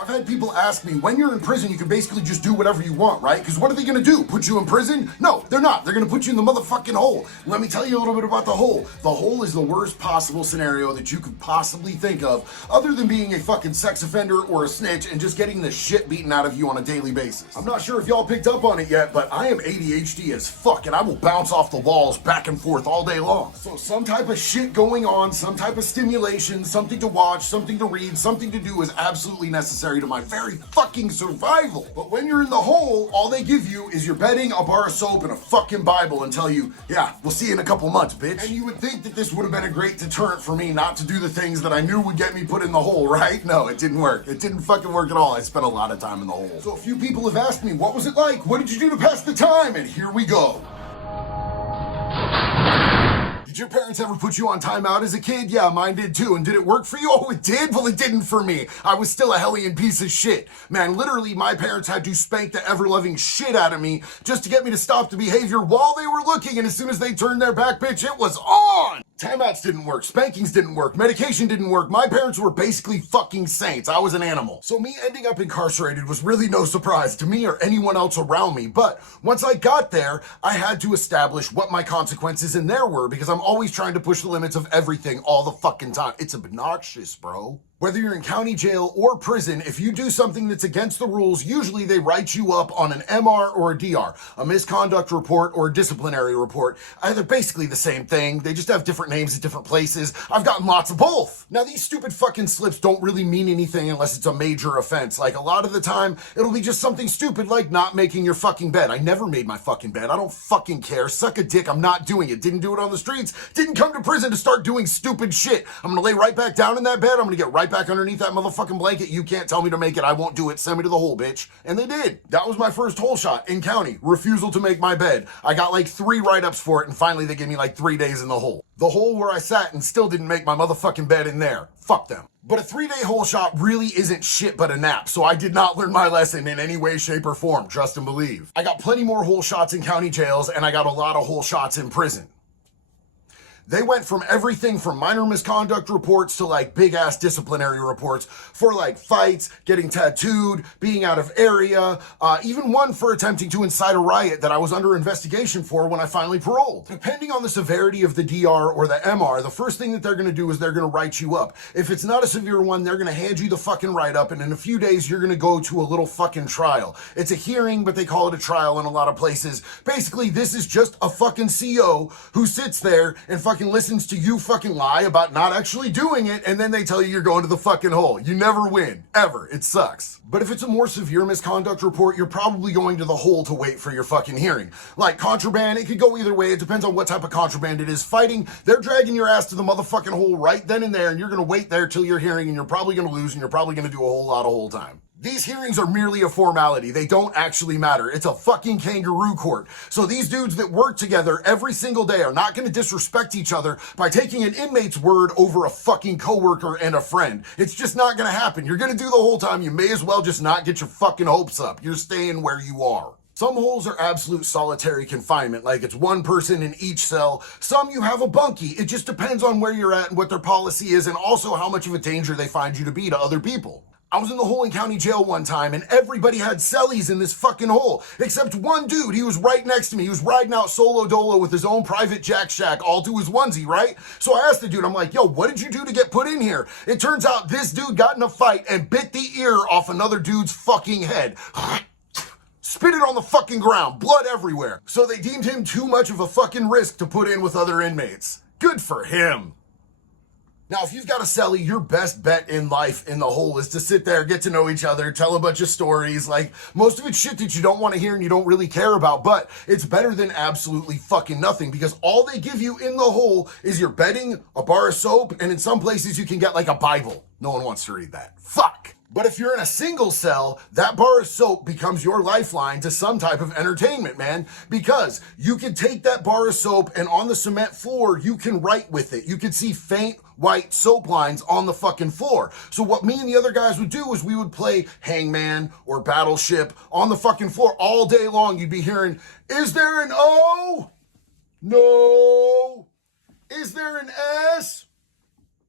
I've had people ask me, when you're in prison, you can basically just do whatever you want, right? Because what are they gonna do? Put you in prison? No, they're not. They're gonna put you in the motherfucking hole. Let me tell you a little bit about the hole. The hole is the worst possible scenario that you could possibly think of, other than being a fucking sex offender or a snitch and just getting the shit beaten out of you on a daily basis. I'm not sure if y'all picked up on it yet, but I am ADHD as fuck, and I will bounce off the walls back and forth all day long. So some type of shit going on, some type of stimulation, something to watch, something to read, something to do is absolutely necessary to my very fucking survival. But when you're in the hole, all they give you is your bedding, a bar of soap, and a fucking Bible and tell you, yeah, we'll see you in a couple months, bitch. And you would think that this would have been a great deterrent for me not to do the things that I knew would get me put in the hole, right? No, it didn't work. It didn't fucking work at all. I spent a lot of time in the hole. So a few people have asked me, what was it like? What did you do to pass the time? And here we go. Did your parents ever put you on timeout as a kid? Yeah, mine did too. And did it work for you? Oh, it did? Well, it didn't for me. I was still a hellion piece of shit. Man, literally, my parents had to spank the ever-loving shit out of me just to get me to stop the behavior while they were looking. And as soon as they turned their back, bitch, it was on. Timeouts didn't work. Spankings didn't work. Medication didn't work. My parents were basically fucking saints. I was an animal. So me ending up incarcerated was really no surprise to me or anyone else around me. But once I got there, I had to establish what my consequences in there were, because I'm always trying to push the limits of everything all the fucking time. It's obnoxious, bro. Whether you're in county jail or prison, if you do something that's against the rules, usually they write you up on an MR or a DR, a misconduct report or a disciplinary report. They're basically the same thing. They just have different names at different places. I've gotten lots of both. Now, these stupid fucking slips don't really mean anything unless it's a major offense. Like, a lot of the time, it'll be just something stupid like not making your fucking bed. I never made my fucking bed. I don't fucking care. Suck a dick. I'm not doing it. Didn't do it on the streets. Didn't come to prison to start doing stupid shit. I'm gonna lay right back down in that bed. I'm gonna get right back underneath that motherfucking blanket. You can't tell me to make it. I won't do it. Send me to the hole, bitch. And they did. That was my first hole shot in county. Refusal to make my bed. I got like 3 write-ups for it, and finally they gave me like 3 days in the hole. The hole where I sat and still didn't make my motherfucking bed in there. Fuck them. But a 3-day hole shot really isn't shit but a nap, so I did not learn my lesson in any way, shape, or form. Trust and believe. I got plenty more hole shots in county jails, and I got a lot of hole shots in prison. They went from everything from minor misconduct reports to like big ass disciplinary reports for like fights, getting tattooed, being out of area, even one for attempting to incite a riot that I was under investigation for when I finally paroled. Depending on the severity of the DR or the MR, the first thing that they're gonna do is they're gonna write you up. If it's not a severe one, they're gonna hand you the fucking write-up, and in a few days you're gonna go to a little fucking trial. It's a hearing, but they call it a trial in a lot of places. Basically, this is just a fucking CO who sits there and fucking listens to you fucking lie about not actually doing it, and then they tell you you're going to the fucking hole. You never win, ever. It sucks. But if it's a more severe misconduct report, you're probably going to the hole to wait for your fucking hearing. Like contraband, it could go either way. It depends on what type of contraband it is. Fighting, they're dragging your ass to the motherfucking hole right then and there, and you're gonna wait there till your hearing, and you're probably gonna lose, and you're probably gonna do a whole lot of hole time. These hearings are merely a formality. They don't actually matter. It's a fucking kangaroo court. So these dudes that work together every single day are not going to disrespect each other by taking an inmate's word over a fucking coworker and a friend. It's just not going to happen. You're going to do the whole time. You may as well just not get your fucking hopes up. You're staying where you are. Some holes are absolute solitary confinement, like it's one person in each cell. Some you have a bunkie. It just depends on where you're at and what their policy is, and also how much of a danger they find you to be to other people. I was in the hole in county jail one time, and everybody had cellies in this fucking hole, except one dude. He was right next to me. He was riding out solo dolo with his own private jack shack all to his onesie, right? So I asked the dude, I'm like, yo, what did you do to get put in here? It turns out this dude got in a fight and bit the ear off another dude's fucking head. Spit it on the fucking ground, blood everywhere. So they deemed him too much of a fucking risk to put in with other inmates. Good for him. Now, if you've got a cellie, your best bet in life in the hole is to sit there, get to know each other, tell a bunch of stories. Like, most of it's shit that you don't want to hear and you don't really care about, but it's better than absolutely fucking nothing, because all they give you in the hole is your bedding, a bar of soap, and in some places you can get like a Bible. No one wants to read that. Fuck. But if you're in a single cell, that bar of soap becomes your lifeline to some type of entertainment, man. Because you can take that bar of soap and on the cement floor, you can write with it. You can see faint white soap lines on the fucking floor. So what me and the other guys would do is we would play Hangman or Battleship on the fucking floor all day long. You'd be hearing, is there an O? No. Is there an S?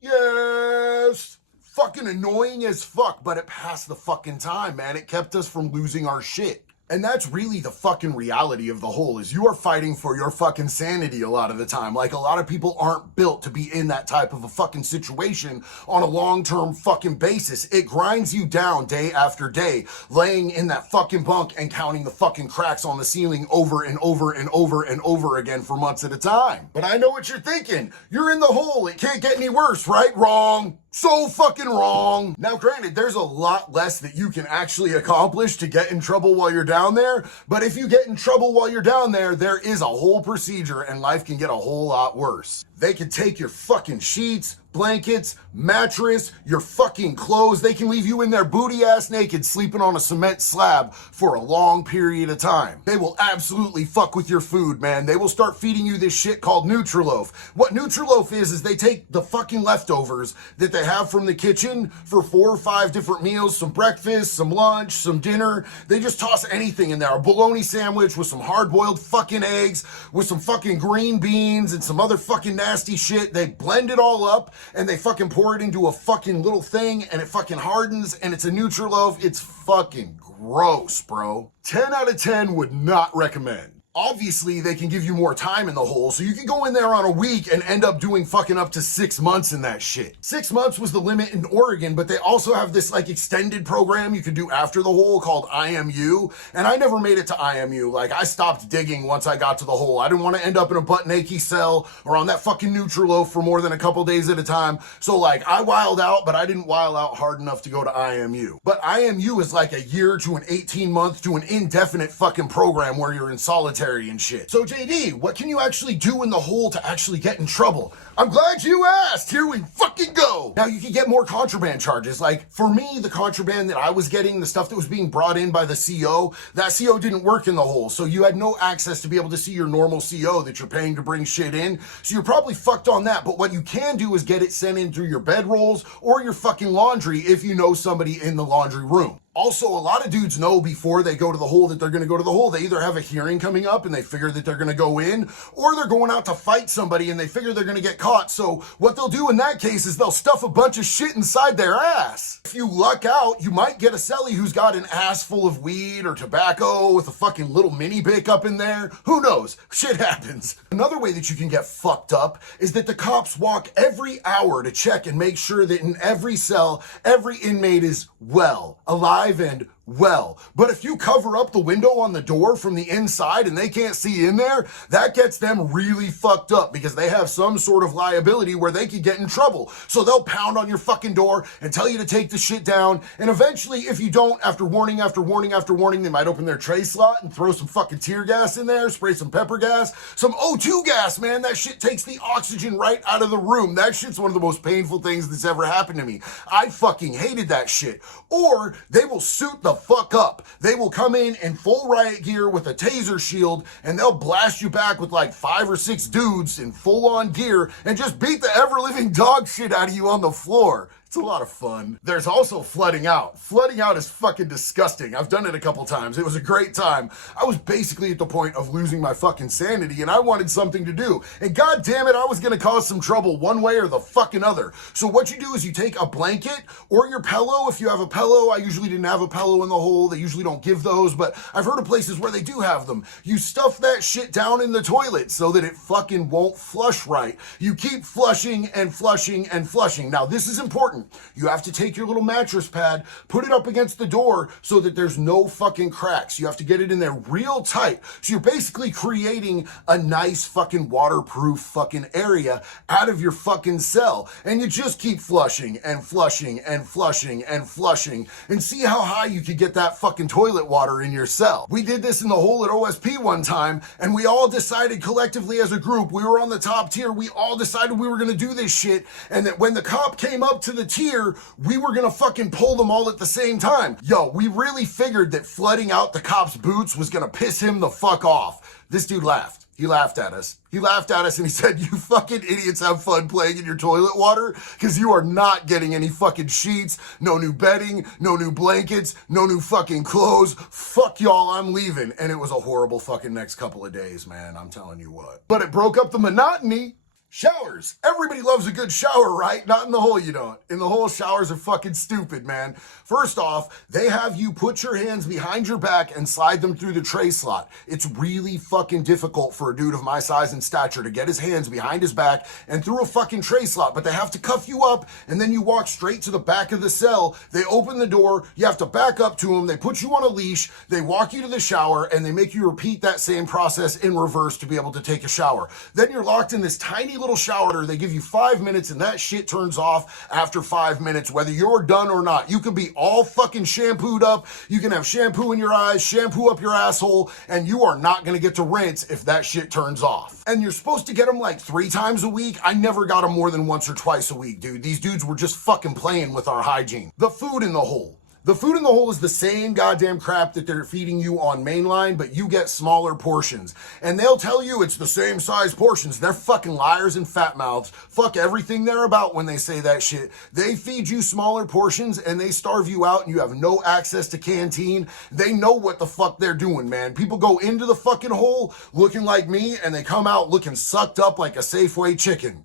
Yes. Fucking annoying as fuck, but it passed the fucking time, man. It kept us from losing our shit. And that's really the fucking reality of the whole, is you are fighting for your fucking sanity a lot of the time. Like, a lot of people aren't built to be in that type of a fucking situation on a long-term fucking basis. It grinds you down day after day, laying in that fucking bunk and counting the fucking cracks on the ceiling over and over and over and over again for months at a time. But I know what you're thinking. You're in the hole. It can't get any worse, right? Wrong. So fucking wrong. Now, granted, there's a lot less that you can actually accomplish to get in trouble while you're down there, but if you get in trouble while you're down there, there is a whole procedure and life can get a whole lot worse. They can take your fucking sheets, blankets, mattress, your fucking clothes. They can leave you in there booty ass naked sleeping on a cement slab for a long period of time. They will absolutely fuck with your food, man. They will start feeding you this shit called Nutriloaf. What Nutriloaf is they take the fucking leftovers that they have from the kitchen for 4 or 5 different meals, some breakfast, some lunch, some dinner. They just toss anything in there. A bologna sandwich with some hard-boiled fucking eggs, with some fucking green beans and some other fucking nasty shit. They blend it all up and they fucking pour it into a fucking little thing and it fucking hardens and it's a Nutriloaf. It's fucking gross, bro. 10 out of 10 would not recommend. Obviously, they can give you more time in the hole, so you can go in there on a week and end up doing fucking up to 6 months in that shit. 6 months was the limit in Oregon, but they also have this like extended program you can do after the hole called IMU, and I never made it to IMU. Like, I stopped digging once I got to the hole. I didn't want to end up in a butt-naked cell or on that fucking Nutriloaf for more than a couple days at a time, so like, I wilded out, but I didn't wild out hard enough to go to IMU. But IMU is like a year to an 18-month to an indefinite fucking program where you're in solitary and shit. So JD, what can you actually do in the hole to actually get in trouble? I'm glad you asked. Here we fucking go. Now, you can get more contraband charges. Like, for me, the contraband that I was getting, the stuff that was being brought in by the CO, that CO didn't work in the hole. So you had no access to be able to see your normal CO that you're paying to bring shit in. So you're probably fucked on that. But what you can do is get it sent in through your bedrolls or your fucking laundry if you know somebody in the laundry room. Also, a lot of dudes know before they go to the hole that they're going to go to the hole. They either have a hearing coming up and they figure that they're going to go in, or they're going out to fight somebody and they figure they're going to get caught. So what they'll do in that case is they'll stuff a bunch of shit inside their ass. If you luck out, you might get a cellie who's got an ass full of weed or tobacco with a fucking little mini bic up in there. Who knows? Shit happens. Another way that you can get fucked up is that the cops walk every hour to check and make sure that in every cell, every inmate is well, alive, and well. But if you cover up the window on the door from the inside and they can't see in there, that gets them really fucked up because they have some sort of liability where they could get in trouble. So they'll pound on your fucking door and tell you to take the shit down. And eventually, if you don't, after warning after warning after warning, they might open their tray slot and throw some fucking tear gas in there, spray some pepper gas, some O2 gas, man. That shit takes the oxygen right out of the room. That shit's one of the most painful things that's ever happened to me. I fucking hated that shit. Or they will suit the fuck up. They will come in full riot gear with a taser shield and they'll blast you back with like 5 or 6 dudes in full on gear and just beat the ever living dog shit out of you on the floor. It's a lot of fun. There's also flooding out. Flooding out is fucking disgusting. I've done it a couple times. It was a great time. I was basically at the point of losing my fucking sanity and I wanted something to do. And god damn it, I was gonna cause some trouble one way or the fucking other. So what you do is you take a blanket or your pillow. If you have a pillow, I usually didn't have a pillow in the hole. They usually don't give those, but I've heard of places where they do have them. You stuff that shit down in the toilet so that it fucking won't flush right. You keep flushing and flushing and flushing. Now this is important. You have to take your little mattress pad, put it up against the door so that there's no fucking cracks. You have to get it in there real tight. So you're basically creating a nice fucking waterproof fucking area out of your fucking cell. And you just keep flushing and flushing and flushing and flushing and see how high you could get that fucking toilet water in your cell. We did this in the hole at OSP one time and we all decided collectively as a group, we were on the top tier, we all decided we were gonna do this shit and that when the cop came up to the tier, we were gonna fucking pull them all at the same time. Yo, we really figured that flooding out the cop's boots was gonna piss him the fuck off. This dude laughed. He laughed at us. He laughed at us and he said, you fucking idiots have fun playing in your toilet water because you are not getting any fucking sheets, no new bedding, no new blankets, no new fucking clothes. Fuck y'all, I'm leaving. And it was a horrible fucking next couple of days, man. I'm telling you what. But it broke up the monotony. Showers. Everybody loves a good shower, right? Not in the hole, you don't. In the hole, showers are fucking stupid, man. First off, they have you put your hands behind your back and slide them through the tray slot. It's really fucking difficult for a dude of my size and stature to get his hands behind his back and through a fucking tray slot, but they have to cuff you up and then you walk straight to the back of the cell. They open the door, you have to back up to them, they put you on a leash, they walk you to the shower, and they make you repeat that same process in reverse to be able to take a shower. Then you're locked in this tiny little shower. They give you 5 minutes and that shit turns off after 5 minutes, whether you're done or not. You can be all fucking shampooed up. You can have shampoo in your eyes, shampoo up your asshole, and you are not going to get to rinse if that shit turns off. And you're supposed to get them like 3 times a week. I never got them more than once or twice a week, dude. These dudes were just fucking playing with our hygiene. The food in the hole. The food in the hole is the same goddamn crap that they're feeding you on mainline, but you get smaller portions. And they'll tell you it's the same size portions. They're fucking liars and fat mouths. Fuck everything they're about when they say that shit. They feed you smaller portions and they starve you out and you have no access to canteen. They know what the fuck they're doing, man. People go into the fucking hole looking like me and they come out looking sucked up like a Safeway chicken.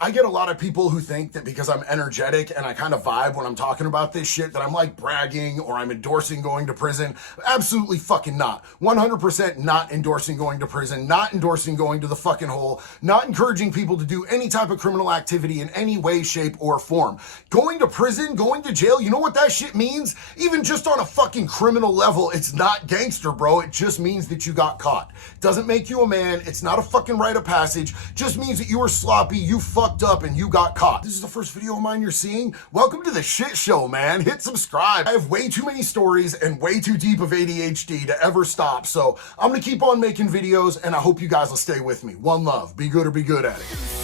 I get a lot of people who think that because I'm energetic and I kind of vibe when I'm talking about this shit that I'm like bragging or I'm endorsing going to prison. Absolutely fucking not. 100% not endorsing going to prison, not endorsing going to the fucking hole, not encouraging people to do any type of criminal activity in any way, shape, or form. Going to prison, going to jail, you know what that shit means? Even just on a fucking criminal level, it's not gangster, bro. It just means that you got caught. Doesn't make you a man. It's not a fucking rite of passage. Just means that you were sloppy, you fucked up and you got caught. This is the first video of mine you're seeing? Welcome to the shit show, man. Hit subscribe. I have way too many stories and way too deep of ADHD to ever stop, so I'm gonna keep on making videos and I hope you guys will stay with me. One love. Be good or be good at it.